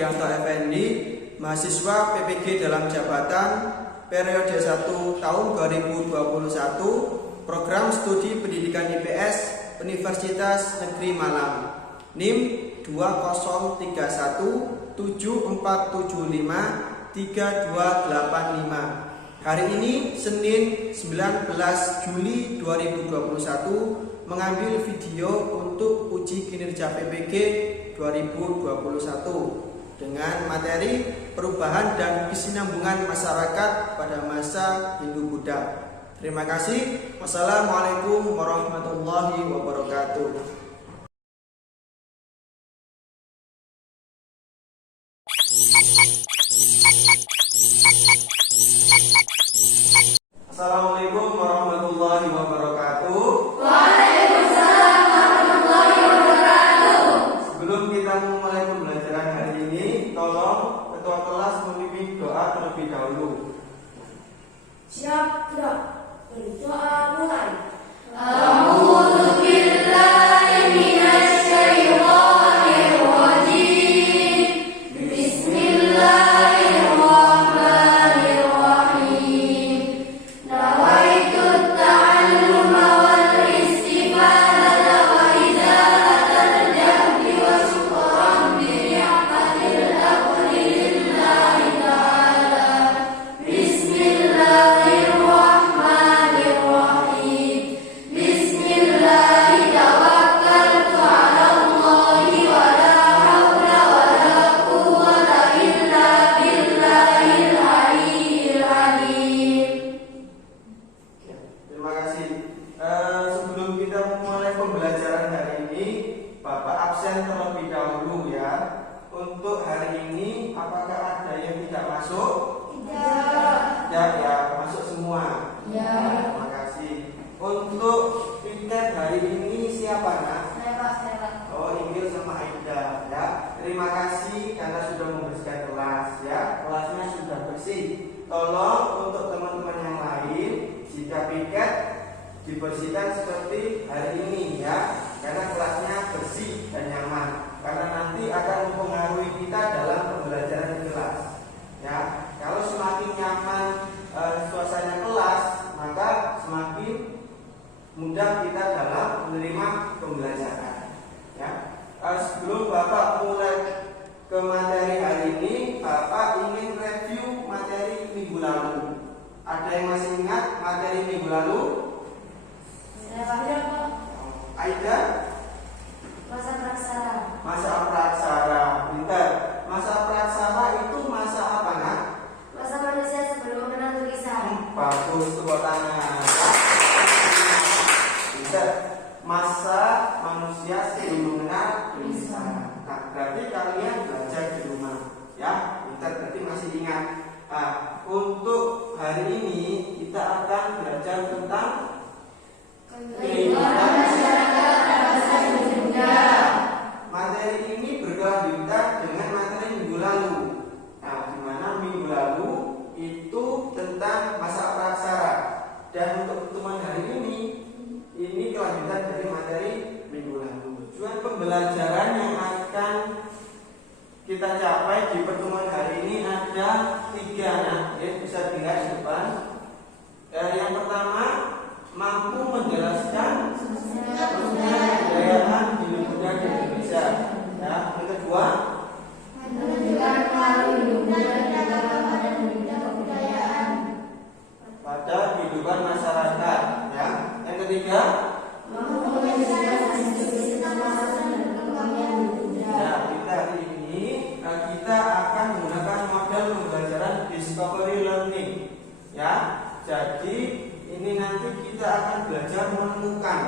Sugianto Effendi, mahasiswa PPG dalam jabatan periode 1 tahun 2021, program studi pendidikan IPS Universitas Negeri Malang, NIM 2031 7475 3285. Hari ini Senin 19 Juli 2021 mengambil video untuk uji kinerja PPG 2021 dengan materi perubahan dan kesinambungan masyarakat pada masa Hindu-Buddha. Terima kasih. Wassalamualaikum warahmatullahi wabarakatuh. Assalamualaikum warahmatullahi wabarakatuh. Waalaikumsalam warahmatullahi wabarakatuh. Sebelum kita memulai pembelajaran hari ini, tolong ketua kelas memimpin doa terlebih dahulu. Siap, tidak. Berdoa mulai. Terlebih dahulu ya. Untuk hari ini apakah ada yang tidak masuk? Tidak. Ya, masuk semua. Ya. Terima kasih. Untuk piket hari ini siapa nak? Saya Pak. Oh, Inggil sama Aida ya. Terima kasih karena sudah membersihkan kelas ya. Kelasnya sudah bersih. Tolong untuk teman-teman yang lain, jika piket dibersihkan seperti hari ini ya. Karena kelasnya bersih dan nyaman. Karena nanti akan mempengaruhi kita dalam pembelajaran di kelas. Ya, kalau semakin nyaman suasana kelas, maka semakin mudah kita dalam menerima pembelajaran. Ya, sebelum Bapak mulai ke materi hari ini, Bapak ingin review materi minggu lalu. Ada yang masih ingat materi minggu lalu? Saya Pak. Aida? Masa praksara. Masa praksara, pintar. Masa praksara itu masa apa nak? Masa manusia sebelum mengenal tulisan. Bagus, tepuk tangan. Pintar. Masa manusia sebelum mengenal tulisan. Nah, berarti kalian belajar di rumah, ya. Pintar, berarti masih ingat. Nah, untuk hari ini kita akan belajar tentang kehidupan masyarakat bangsa Hindu-Buddha. Materi ini berkelanjutan dengan materi minggu lalu. Nah, di mana minggu lalu itu tentang masa praksara. Dan untuk pertemuan hari ini kelanjutan dari materi minggu lalu. Tujuan pembelajaran yang akan kita capai di pertemuan hari ini ada 3. Nah, bisa dilihat di depan. Yang pertama, mampu menjelaskan kebudayaan Hindu-Buddha di Indonesia. Ya, yang kedua, menunjukkan pengaruh Hindu-Buddha dan keagamaan Hindu-Buddha kebudayaan pada kehidupan masyarakat. Ya, yang ketiga, mampu menjelaskan institusi masyarakat dan kekembangan Hindu-Buddha. ya, kita hari ini kita akan menggunakan model pembelajaran discovery learning. Ya, jadi ini nanti kita akan belajar menemukan.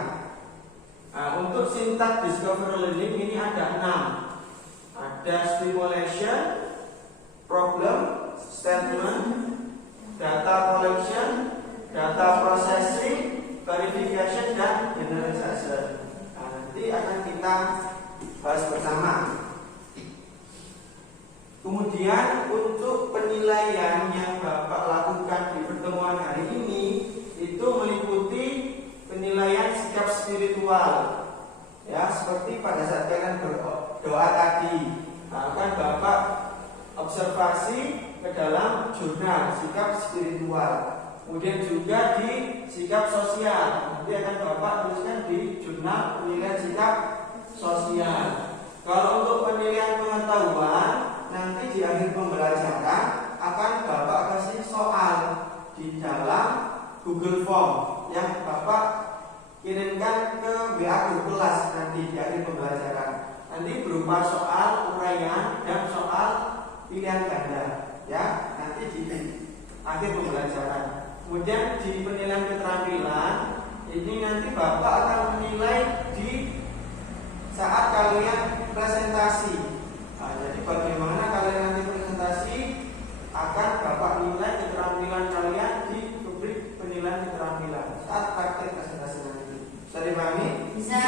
Nah, untuk sintak discovery learning ini ada 6. Ada stimulation, problem, statement, data collection, data processing, verification, dan generalization. Nah, nanti akan kita bahas bersama. Kemudian untuk penilaian yang Bapak lakukan di pertemuan hari ini itu meliputi penilaian sikap spiritual. Ya, seperti pada saat kalian berdoa tadi, kan Bapak observasi ke dalam jurnal sikap spiritual. Kemudian juga di sikap sosial. Nanti akan Bapak tuliskan di jurnal penilaian sikap sosial. Kalau untuk penilaian pengetahuan, nanti di akhir pembelajaran akan Bapak kasih soal di dalam Google Form yang Bapak kirimkan ke WA Group kelas nanti di akhir pembelajaran. Nanti berupa soal uraian dan soal pilihan ganda, ya, nanti di akhir pembelajaran. Kemudian di penilaian keterampilan ini nanti Bapak akan menilai di saat kalian presentasi. Nah, jadi bagaimana kalian nanti presentasi akan Bapak nilai keterampilan kalian di rubrik penilaian keterampilan saat praktek presentasi nanti. Bisa dipahami? Bisa.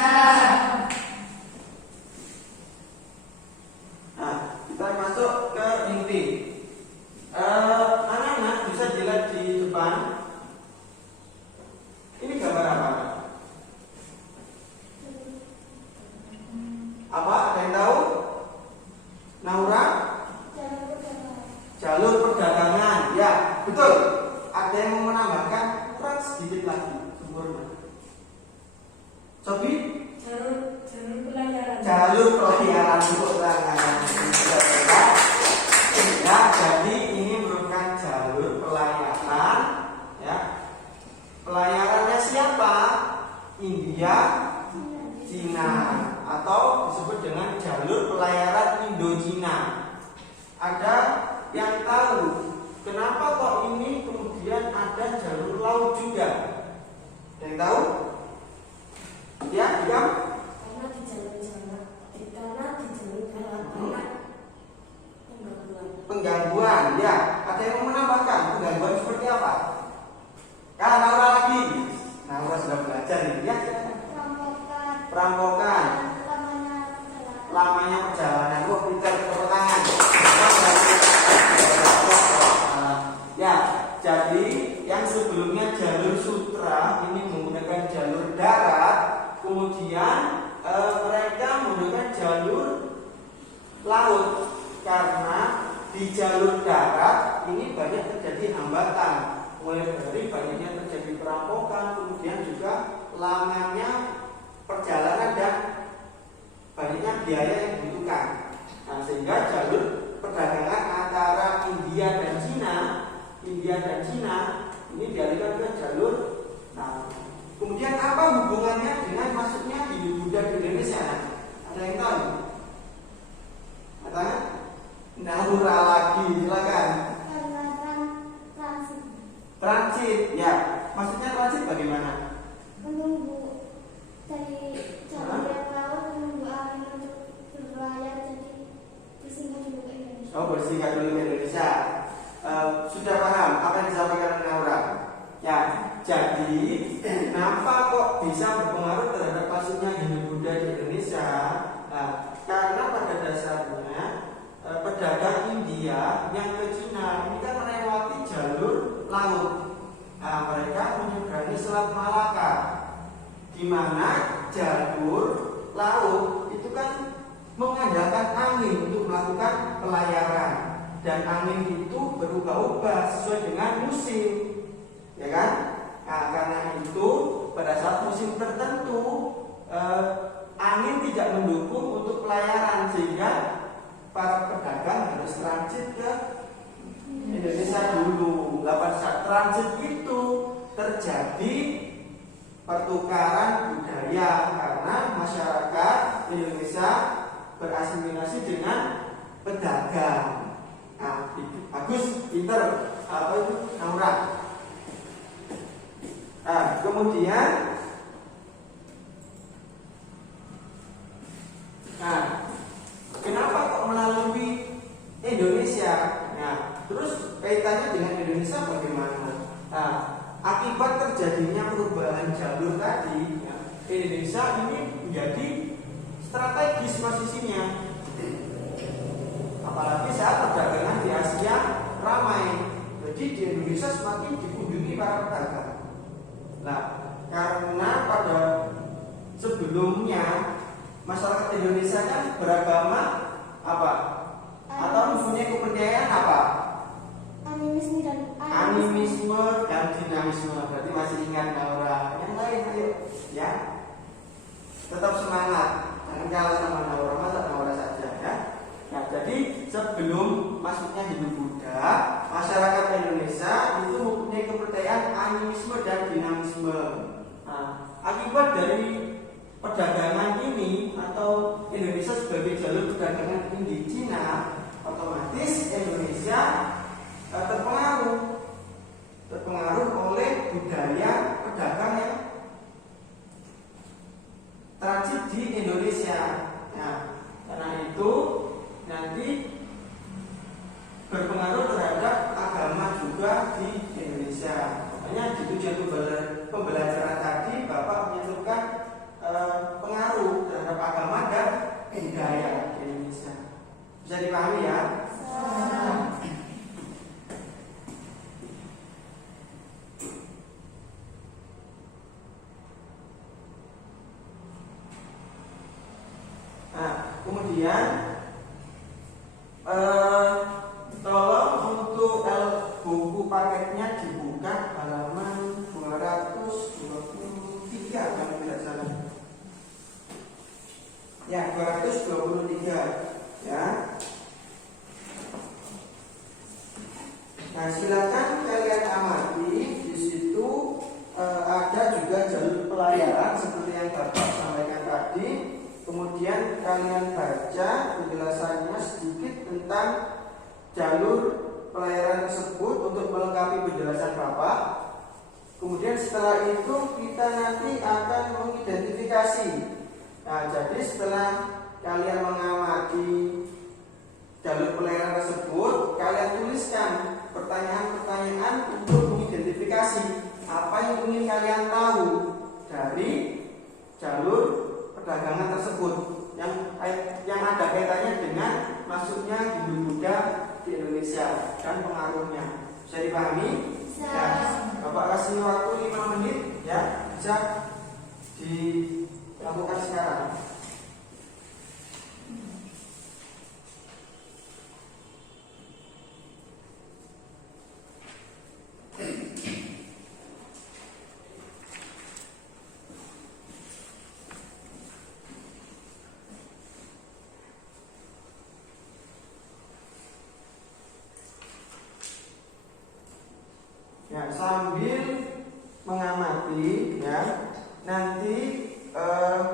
Nah, kita masuk ke inti. Anak-anak bisa dilihat di depan. Ini gambar apa? Apa? Ada yang tahu? Naura? Jalur perdagangan. Ya, betul. Ada yang mau menambahkan? Kurang sedikit lagi. Sempurna. Sobi? Jalur pelayaran. Jalur pelayaran untuk pelanggan. Ya, jadi ini merupakan jalur pelayaran. Ya, pelayarannya siapa? India, Cina, atau disebut dengan jalur pelayaran Indo-Cina. Ada yang tahu kenapa kok ini kemudian ada jalur laut juga? Ada yang tahu? Ya, diam. Karena di jalur Penggangguan, ya. Ada yang mau menambahkan penggangguan seperti apa? Kan Naura lagi. Naura sudah belajar ini, ya. Perampokan. Lamanya perjalanan. Wah, pintar, tepuk tangan. Ya, jadi yang sebelumnya jalur sutra ini menggunakan jalur darat, kemudian mereka menggunakan jalur laut karena di jalur darat ini banyak terjadi hambatan, mulai dari banyaknya terjadi perampokan, kemudian juga lamanya perjalanan dan banyaknya biaya yang dibutuhkan. Nah, sehingga jalur perdagangan antara India dan Cina ini dialihkan ke jalur. Nah, kemudian apa hubungannya dengan masuknya Hindu Buddha di Indonesia? Ada yang tahu? Ada? Naura lagi, silakan. Transit, ya. Maksudnya transit bagaimana? Menunggu dari jalur yang laut menunggu angin untuk berlayar, jadi bersinggah dulu ke Indonesia. Oh, bersinggah dulu ke Indonesia. Sudah paham apa yang disampaikan Naura? Ya, jadi kenapa kok bisa berpengaruh terhadap masuknya Hindu Buddha di Indonesia? Nah, karena pada dasarnya pedagang India yang ke Cina ini kan melewati jalur laut. Nah, mereka menyeberangi Selat Malaka, di mana jalur laut itu kan mengandalkan angin untuk melakukan pelayaran, dan angin itu berubah-ubah sesuai dengan musim, ya kan? Nah, karena itu pada saat musim tertentu angin tidak mendukung untuk pelayaran, sehingga para pedagang harus transit ke Indonesia dulu. Pada saat transit itu terjadi pertukaran budaya karena masyarakat Indonesia berasimilasi dengan pedagang. Nah, itu bagus, pinter. Apa itu? Naura. Nah, kemudian kenapa kok melalui Indonesia? Nah, terus kaitannya dengan Indonesia bagaimana? Nah, akibat terjadinya perubahan jalur tadi, ya, Indonesia ini menjadi strategis posisinya. Apalagi saat perdagangan di Asia ramai, jadi di Indonesia semakin dikunjungi para pedagang. Nah, karena pada sebelumnya masyarakat Indonesia kan beragama apa? Atau mempunyai kepercayaan masuknya Hindu Buddha, masyarakat Indonesia itu mempunyai kepercayaan animisme dan dinamisme. Nah, akibat dari perdagangan ini atau Indonesia sebagai jalur perdagangan di Cina, otomatis Indonesia terpengaruh oleh budaya pedagang yang transit di Indonesia. Nah, karena itu nanti berpengaruh terhadap agama juga di Indonesia. Makanya di tujuan pembelajaran tadi Bapak menyebutkan pengaruh terhadap agama dan budaya di Indonesia. Bisa dipahami ya? Nah, kemudian tolong untuk buku paketnya dibuka halaman 223 kalau tidak salah. Ya, 223 ya. Nah, silakan kalian amati di situ ada juga jalur pelayaran seperti yang Bapak sampaikan tadi. Kemudian kalian baca penjelasannya sedikit tentang jalur pelayaran tersebut untuk melengkapi penjelasan Bapak. Kemudian setelah itu kita nanti akan mengidentifikasi. Nah, jadi setelah kalian mengamati jalur pelayaran tersebut, kalian tuliskan pertanyaan-pertanyaan untuk mengidentifikasi apa yang ingin kalian tahu dari jalur perdagangan tersebut yang ada kaitannya dengan masuknya Hindu Buddha di Indonesia dan pengaruhnya. Bisa dipahami? Bisa. Ya, Bapak kasih waktu 5 menit ya, bisa dilakukan sekarang. Ya, sambil mengamati ya, nanti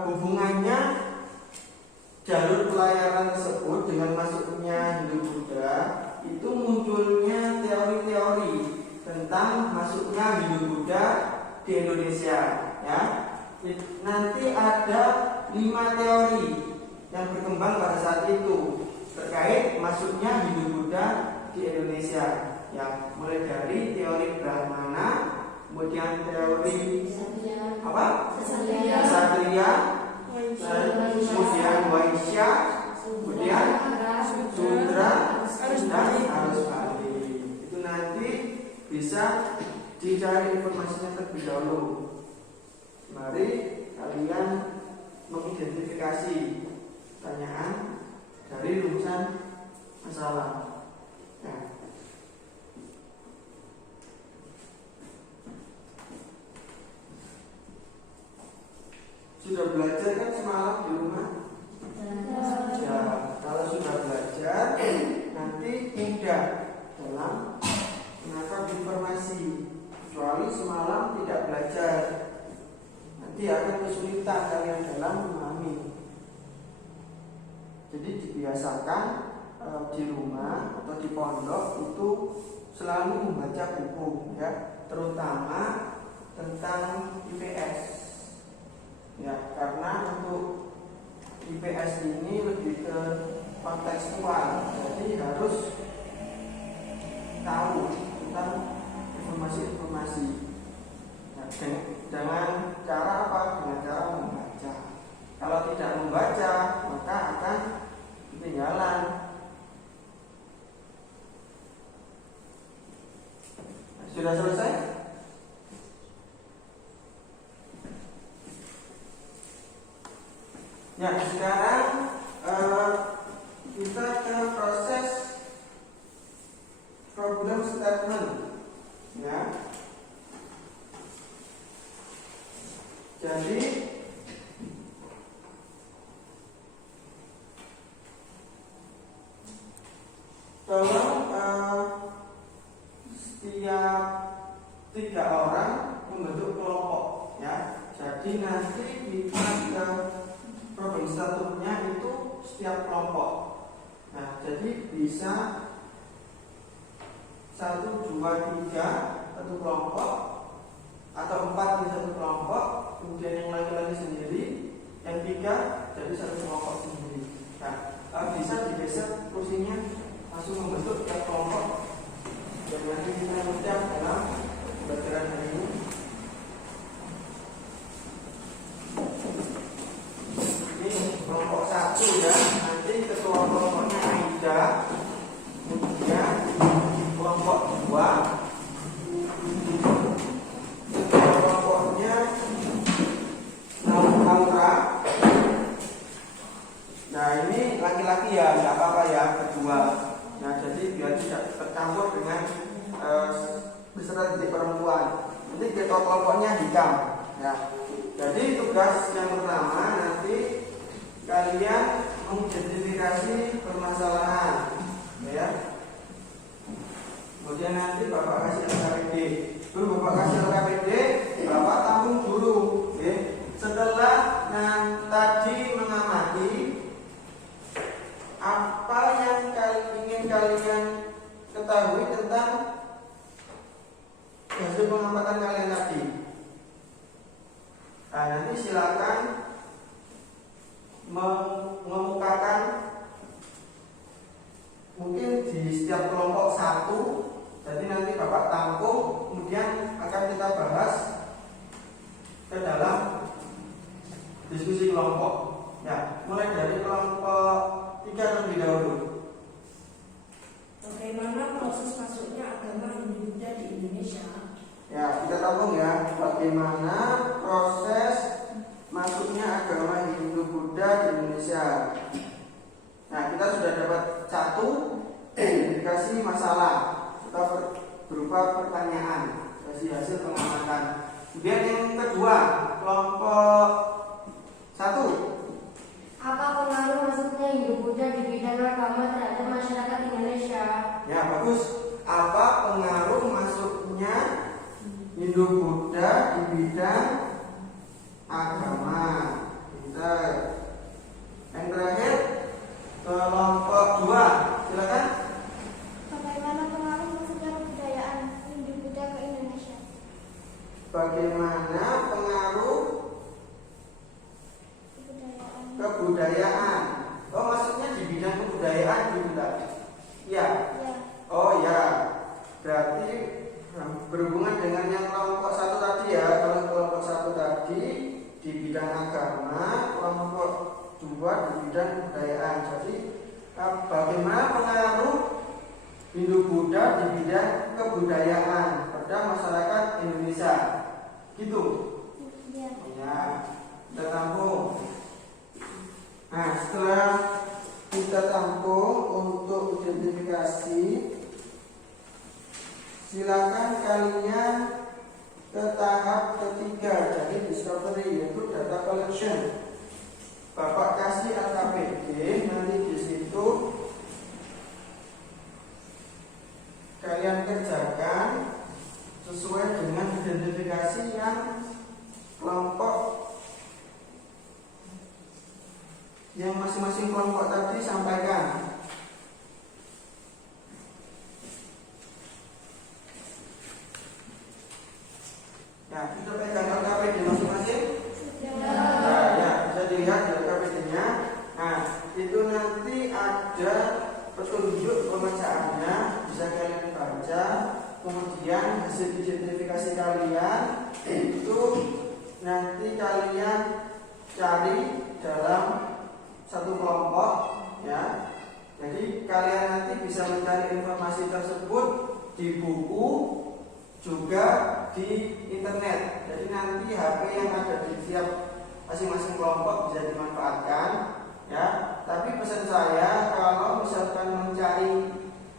hubungannya jalur pelayaran tersebut dengan masuknya Hindu Buddha itu munculnya teori-teori tentang masuknya Hindu Buddha di Indonesia ya. Nanti ada 5 teori yang berkembang pada saat itu terkait masuknya Hindu Buddha di Indonesia. Ya, mulai dari teori Brahmana, kemudian teori apa? Ksatria, kemudian Waisya, kemudian Sudra, dan Arus Bali. Itu nanti bisa dicari informasinya terlebih dahulu. Mari kalian mengidentifikasi pertanyaan dari rumusan masalah. Nah, sudah belajar kan semalam di rumah? Ya, kalau sudah belajar nanti mudah dalam menangkap informasi. Kecuali semalam tidak belajar, nanti akan kesulitan kalian dalam memahami. Jadi dibiasakan di rumah atau di pondok itu selalu membaca buku ya, terutama tentang IPS. Ya, karena untuk IPS ini lebih ke kontekstual, jadi harus tahu tentang informasi-informasi. Nah, dengan cara apa? Dengan cara membaca. Kalau tidak membaca, maka akan ketinggalan. Sudah selesai? Ya, sekarang kita ke proses problem statement. Ya. Jadi tolong 1, 2, 3 satu kelompok, atau 4 di satu kelompok, kemudian yang laki-laki sendiri, yang 3 jadi satu kelompok sendiri. Nah, bisa digeser kursinya langsung membentuk tiap kelompok yang nanti kita mudah dalam pembelajaran hari ini. Ini kelompok 1 ya, nanti ketua kelompoknya Aida, kemudian kelompok 2 ketua kelompoknya Laura. Nah ini laki-laki ya, nggak apa-apa ya kedua. Nah jadi biar tidak tercampur dengan peserta didik perempuan. Nanti ketua kelompoknya hitam. Ya. Jadi tugas yang pertama nanti kalian mengidentifikasi permasalahan, ya. Kemudian nanti Bapak kasih LKPD. Bapak kasih LKPD, Bapak tampung dulu. Ya. Setelah tadi mengamati apa yang ingin kalian ketahui tentang hasil pengamatan kalian tadi. Nah, nanti silakan mengemukakan mungkin di setiap kelompok 1. Jadi nanti Bapak tampung, kemudian akan kita bahas ke dalam diskusi kelompok. Ya, mulai dari kelompok 3 terlebih dahulu. Bagaimana proses masuknya agama Hindu-Buddha di Indonesia? Ya, kita tampung ya. Bagaimana proses masuknya agama Hindu-Buddha di Indonesia? Nah, kita sudah dapat 1 identifikasi masalah atau berupa pertanyaan dari hasil pengamatan. Kemudian yang kedua, kelompok 1. Apa pengaruh masuknya Hindu-Buddha di bidang agama terhadap masyarakat Indonesia? Ya, bagus. Apa pengaruh masuknya Hindu-Buddha di bidang agama? Pintar. Yang terakhir, kelompok 2. Silakan. Bagaimana pengaruh masuknya kebudayaan Hindu-Buddha ke Indonesia? Bagaimana pengaruh kebudayaan? Oh, maksudnya di bidang kebudayaan juga. Ya. Ya. Oh ya. Berarti berhubungan dengan yang kelompok 1 tadi ya. Kalau kelompok 1 tadi di bidang agama, kelompok 2 di bidang kebudayaan. Jadi bagaimana pengaruh Hindu-Buddha di bidang kebudayaan pada masyarakat Indonesia? Gitu. Ya. Ya. Kita tampung. Nah, setelah kita tampung untuk identifikasi, silakan kalian ke tahap ketiga dari discovery, yaitu data collection. Bapak kasih LKPD, nanti di situ kalian kerjakan sesuai dengan identifikasi yang kelompok yang masing-masing kelompok tadi sampaikan. Ya, kita pegang LKPD masing-masing. Ya, bisa dilihat di LKPD-nya. Nah, itu nanti ada petunjuk pembacaannya, bisa kalian baca. Kemudian hasil identifikasi kalian itu nanti kalian cari dalam satu kelompok, ya. Jadi kalian nanti bisa mencari informasi tersebut di buku, juga di internet. Jadi nanti HP yang ada di tiap masing-masing kelompok bisa dimanfaatkan, ya. Tapi pesan saya, kalau misalkan mencari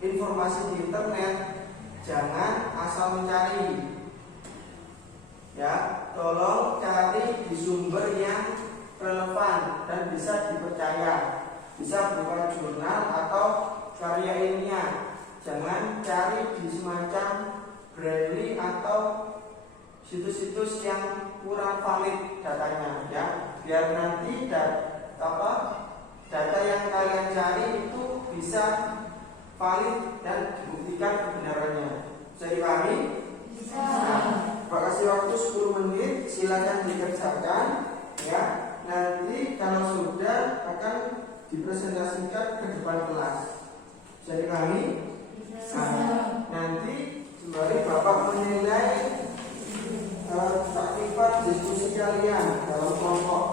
informasi di internet, jangan asal mencari, ya. Tolong cari di sumber yang relevan dan bisa dipercaya, bisa berupa jurnal atau karya ilmiah. Jangan cari di semacam Braille atau situs-situs yang kurang valid datanya, ya. Biar nanti data yang kalian cari itu bisa valid dan dibuktikan kebenarannya. Jadi kami Bisa. Pak kasih waktu 10 menit, silakan dikerjakan ya. Nanti kalau sudah akan dipresentasikan ke depan kelas. Jadi kami nanti sembari Bapak menilai aktivitas diskusi kalian dalam kelompok.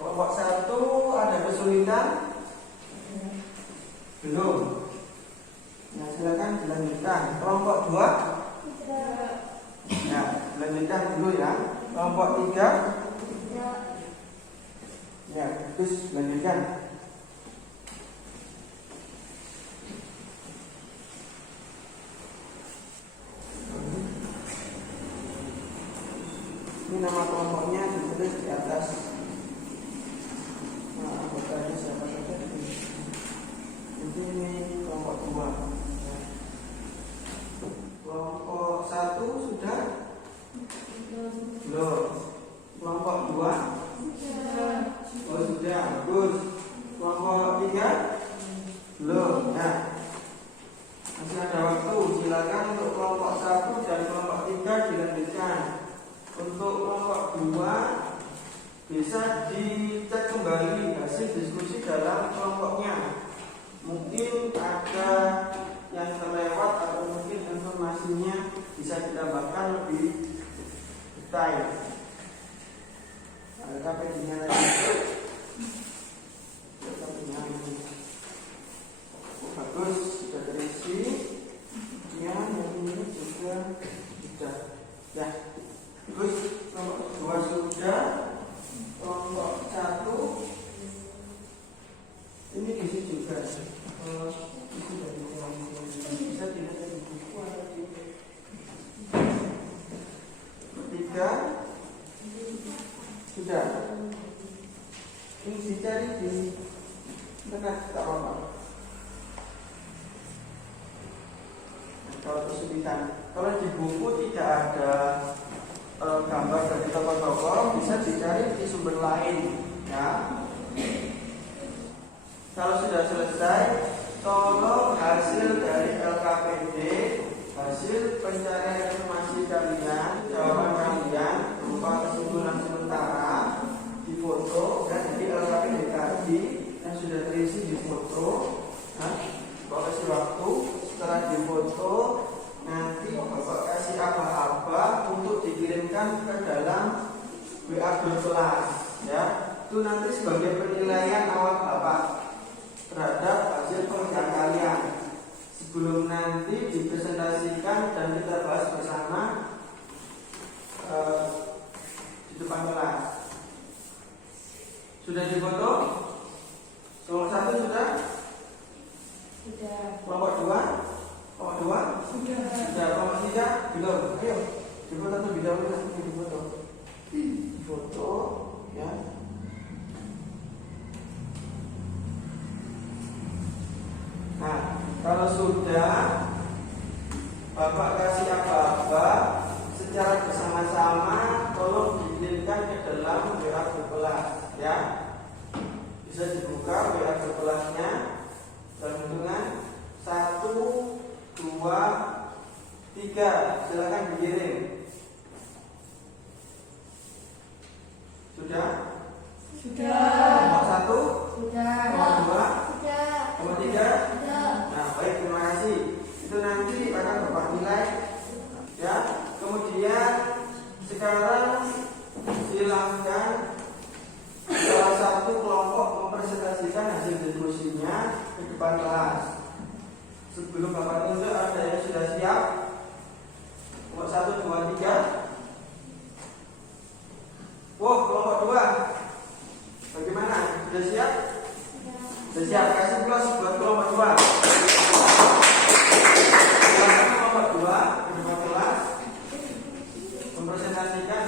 Kelompok 1 ada kesulitan? Belum. Nah, silakan dilanjutkan. Kelompok 2? Tidak. Ya, dilanjutkan dulu ya. Kelompok 3? Tidak. Ya, terus lanjutkan. Ini nama kelompoknya ditulis di atas. Nah, anggotanya siapa saja? Jadi ini kelompok 2. Kelompok 1 sudah? Belum. Kelompok 2? Oh sudah, bagus. Kelompok 3? Belum. Nah, masih ada waktu. Silakan untuk kelompok 1 dan kelompok 3 dilanjutkan. Untuk kelompok 2 bisa dicek kembali hasil diskusi dalam kelompoknya. Mungkin ada yang terlewat atau mungkin informasinya bisa ditambahkan lebih detail. Ada KPD-nya lagi. Bagus, sudah terisi. Ya, yang ini juga sudah. Ya, bagus. Kelompok 2 sudah. Kelompok 1 ini isi juga. Isi dari kelompok bisa dilihat dari buku atau di ketiga sudah. Ini dicari di internet tak apa-apa. Kalau kesulitan, kalau di buku tidak ada gambar dari tokoh-tokoh, bisa dicari di sumber lain ya. Kalau sudah selesai, tolong hasil dari LKPD, hasil pencarian informasi kalian, jawaban kalian berupa kesimpulan sementara difoto dan di LKPD tadi yang sudah terisi difoto. Nah, Bapak kasih waktu setelah difoto nanti Bapak kasih aba-aba untuk dikirimkan ke dalam WA grup kelas ya. Itu nanti sebagai penilaian awal Bapak terhadap hasil pengerjaan kalian sebelum nanti dipresentasikan dan kita bahas bersama di depan kelas. Sudah difoto? Kelompok 1 sudah? Sudah. Kelompok 2? Kelompok 2? Sudah. Sudah. Kelompok 3? Belum. Ayo, difoto terlebih dahulu nanti difoto. Difoto ya. Nah, kalau sudah Bapak kasih apa-apa secara bersama-sama, tolong dikirimkan ke dalam WA grup kelas ya. Bisa dibuka WA grup kelasnya dalam hitungan 1, 2, 3. Silakan dikirim. Sudah? Sudah. Kelompok 1? Sudah. Kelompok 2? Tidak. Kelompok 3? Tidak. Nah, baik, terima kasih. Itu nanti akan Bapak nilai ya. Kemudian sekarang silakan salah satu kelompok mempresentasikan hasil diskusinya ke depan kelas. Sebelum Bapak tunjuk, ada yang sudah siap? Kelompok 1, 2, 3. Wow, kelompok 2. Bagaimana? Sudah siap? Sudah siap. Kasih plus buat kelompok 2. Silakan kelompok 2 ke depan kelas mempresentasikan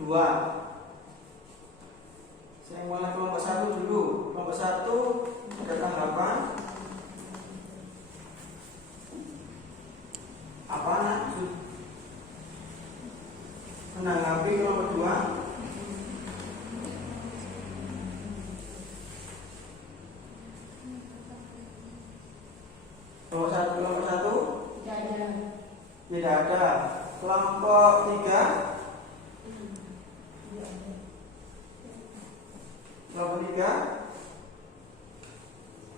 2. Saya mulai kelompok 1 dulu. Kelompok 1 ada tanggapan apa nak? Menanggapi kelompok 2. Kelompok 1 Tidak ada. tidak ada. Kelompok 3 kelompok 3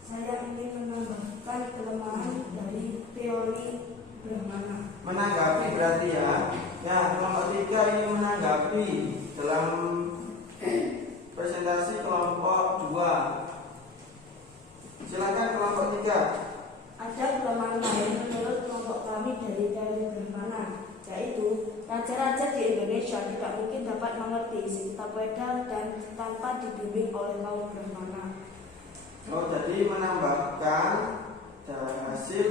Saya ingin menambahkan kelemahan dari teori Brahmana. menanggapi berarti ya. Ya, kelompok 3 ini menanggapi dalam presentasi kelompok 2. Silakan kelompok 3. Ada kelemahan lain menurut kelompok kami dari teori Brahmana, yaitu raja-raja di Indonesia tidak mungkin dapat mengerti Sikta Weda dan tanpa dibimbing oleh kaum Brahmana. Oh, jadi menambahkan hasil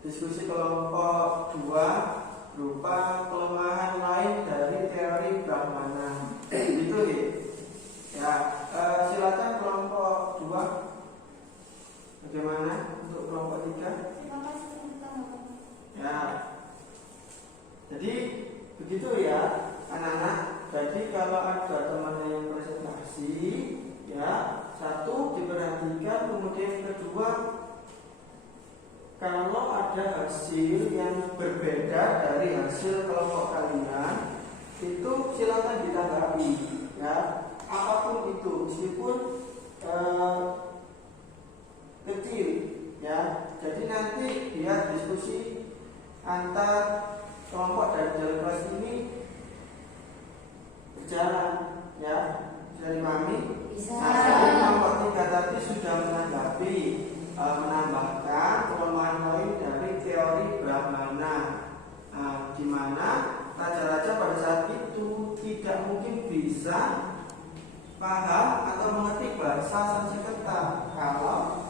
diskusi kelompok 2 berupa kelemahan lain dari teori Brahmana. Itu ya. Silakan kelompok 2. Bagaimana untuk kelompok 3? Terima kasih teman-teman. Ya. Jadi begitu ya, anak-anak. Jadi kalau ada teman yang presentasi, ya, 1 diperhatikan, kemudian kedua, kalau ada hasil yang berbeda dari hasil kelompok kalian, itu silakan ditanggapi, ya, apapun itu, meskipun kecil, ya. Jadi nanti biar diskusi antar kelompok dari dalam kelas ini berjalan, ya. Bisa dipahami? Bisa. Nah, jadi kelompok 3 tadi sudah menanggapi, menambahkan kelemahan lain dari teori Brahmana, di mana raja-raja pada saat itu tidak mungkin bisa paham atau mengerti bahasa Sanskerta kalau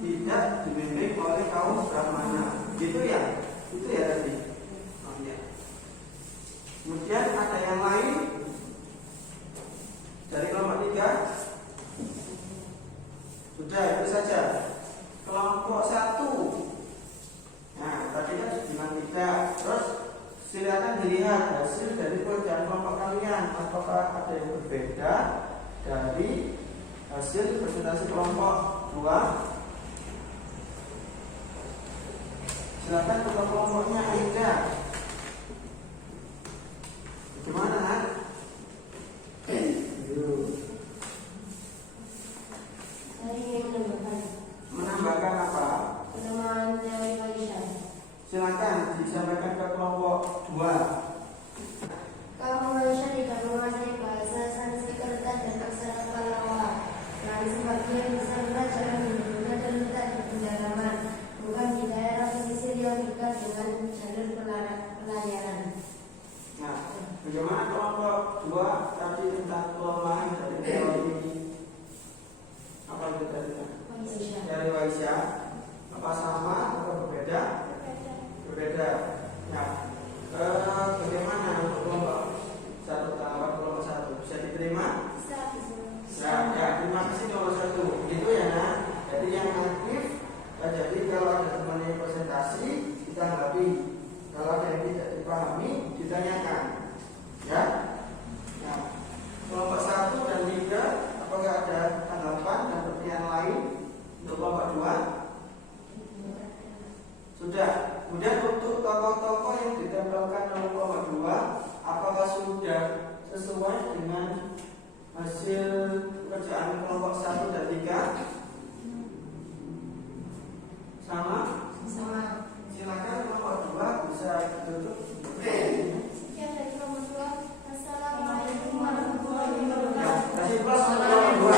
tidak dibimbing oleh kaum Brahmana. Gitu ya? Itu ya tadi. Oh, ya. Kemudian ada yang lain dari kelompok 3. Sudah, itu saja. Kelompok 1. Nah, tadi kan cuma 3. Terus silakan dilihat hasil dari pekerjaan kelompok kalian. Apakah ada yang berbeda dari hasil presentasi kelompok 2? Silakan kelompoknya Aida. Bagaimana, Nak? Saya ingin Menambahkan apa? kelemahan teori Vaishya. Silakan disampaikan ke kelompok 2. Kaum Vaishya tidak menguasai bahasa Sanskerta dan aksara Pallawa. Lain sebagian besar pelajaran hidupnya terletak di pedalaman, bukan di daerah pesisir yang dekat dengan jalur pelayaran. Nah, bagaimana kelompok 2 tadi tentang kelemahan dari teori apa itu tadi? Vaishya. Dari Vaishya, apa sama atau berbeda? Berbeda. Ya. Bagaimana untuk kelompok 1 tambah kelompok 1? Bisa diterima? Bisa. Ya, terima kasih kelompok 1. Itu ya, Nak. Jadi yang aktif. Jadi kalau ada teman yang presentasi, ditanggapi. Kalau ada yang tidak dipahami, ditanyakan. Ya. Nah, kelompok 1 dan 3, apakah ada tanggapan dan pertanyaan lain untuk kelompok 2? Sudah. Kemudian untuk tokoh-tokoh yang ditempelkan oleh kelompok 2, apakah sudah sesuai dengan hasil pekerjaan kelompok 1 dan 3? Sama? Sama. Silakan kelompok 2 bisa ditutup. Sekian dari kelompok 2. Assalamualaikum warahmatullahi Ya, wabarakatuh. kasih plus untuk kelompok 2.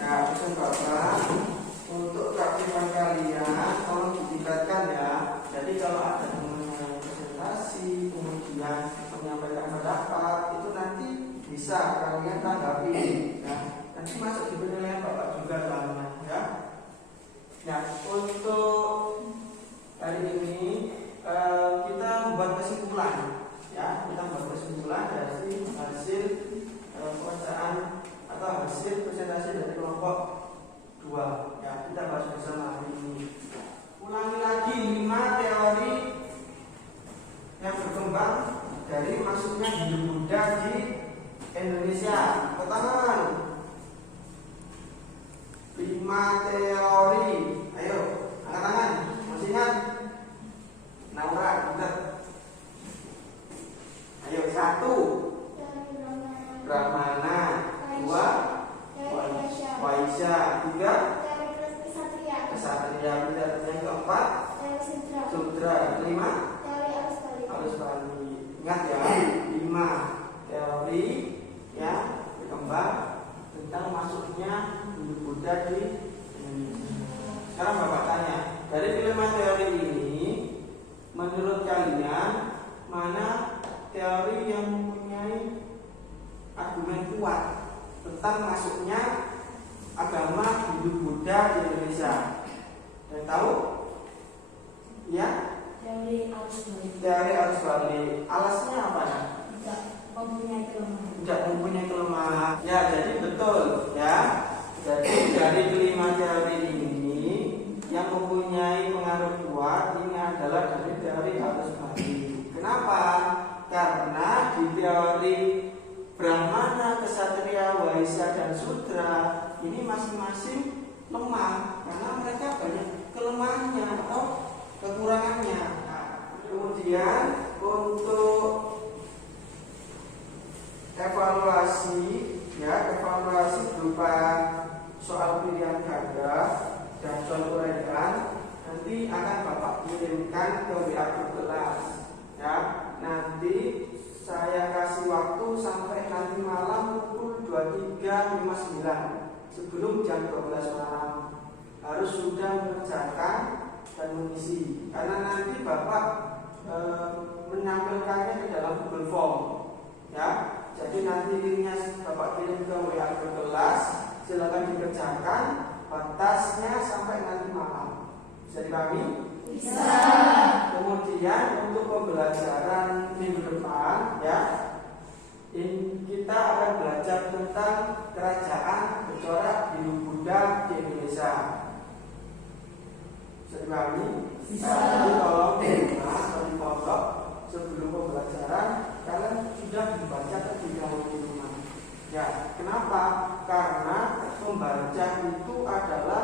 Nah, pesan Bapak untuk keaktifan kalian tolong ditingkatkan ya. Jadi kalau ada teman yang presentasi, kemudian menyampaikan pendapat, itu nanti bisa kalian tanggapi. Ya, nanti masuk di penilaian Bapak juga. Sudra. Kelima, Teori arus balik. arus balik. Ingat ya, 5 teori ya berkembang tentang masuknya Hindu Buddha di Indonesia. Sekarang Bapak tanya, dari kelima teori ini, menurut kalian mana teori yang mempunyai argumen kuat tentang masuknya agama Hindu Buddha di Indonesia? Ada yang tahu? Ya, Teori arus balik teori arus balik. Alasnya apa ya? tidak mempunyai kelemahan. Tidak mempunyai kelemahan. Ya, jadi betul ya. Jadi dari kelima teori ini yang mempunyai pengaruh kuat ini adalah dari teori arus balik. Kenapa? Karena di teori Brahmana, Ksatria, Waisya dan Sudra ini masing-masing lemah karena mereka banyak kelemahannya atau kekurangannya. Nah, kemudian untuk evaluasi berupa soal pilihan ganda dan soal uraian nanti akan Bapak kirimkan ke WA grup kelas ya. Nanti saya kasih waktu sampai nanti malam pukul 23.59 sebelum jam 12 malam harus sudah mengerjakan dan mengisi, karena nanti Bapak menampilkannya ke dalam Google Form ya. Jadi nanti linknya Bapak kirim ke WA grup kelas, silakan dikerjakan, batasnya sampai nanti malam. Bisa dipahami? Bisa. Kemudian untuk pembelajaran minggu depan ya, kita akan belajar tentang kerajaan bercorak Hindu Buddha di Indonesia. Bisa dipahami? Bisa. Jadi tolong di rumah atau di pondok sebelum pembelajaran kalian sudah membaca terlebih dahulu di rumah. Ya, kenapa? Karena membaca itu adalah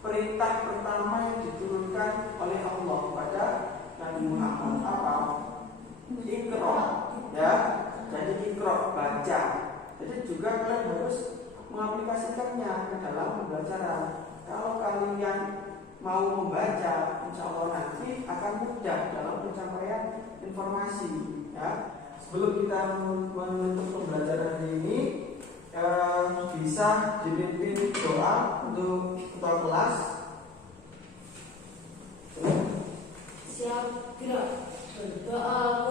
perintah pertama yang diturunkan oleh Allah kepada Nabi Muhammad. Apa? Iqra, ya. Jadi Iqra, baca. Jadi juga kalian harus mengaplikasikannya ke dalam pembelajaran. Kalau kalian mau membaca, insya Allah nanti akan mudah dalam pencapaian informasi. Ya. Sebelum kita menutup pembelajaran ini, bisa dipimpin doa untuk ketua kelas. Siap, gerak. Berdoa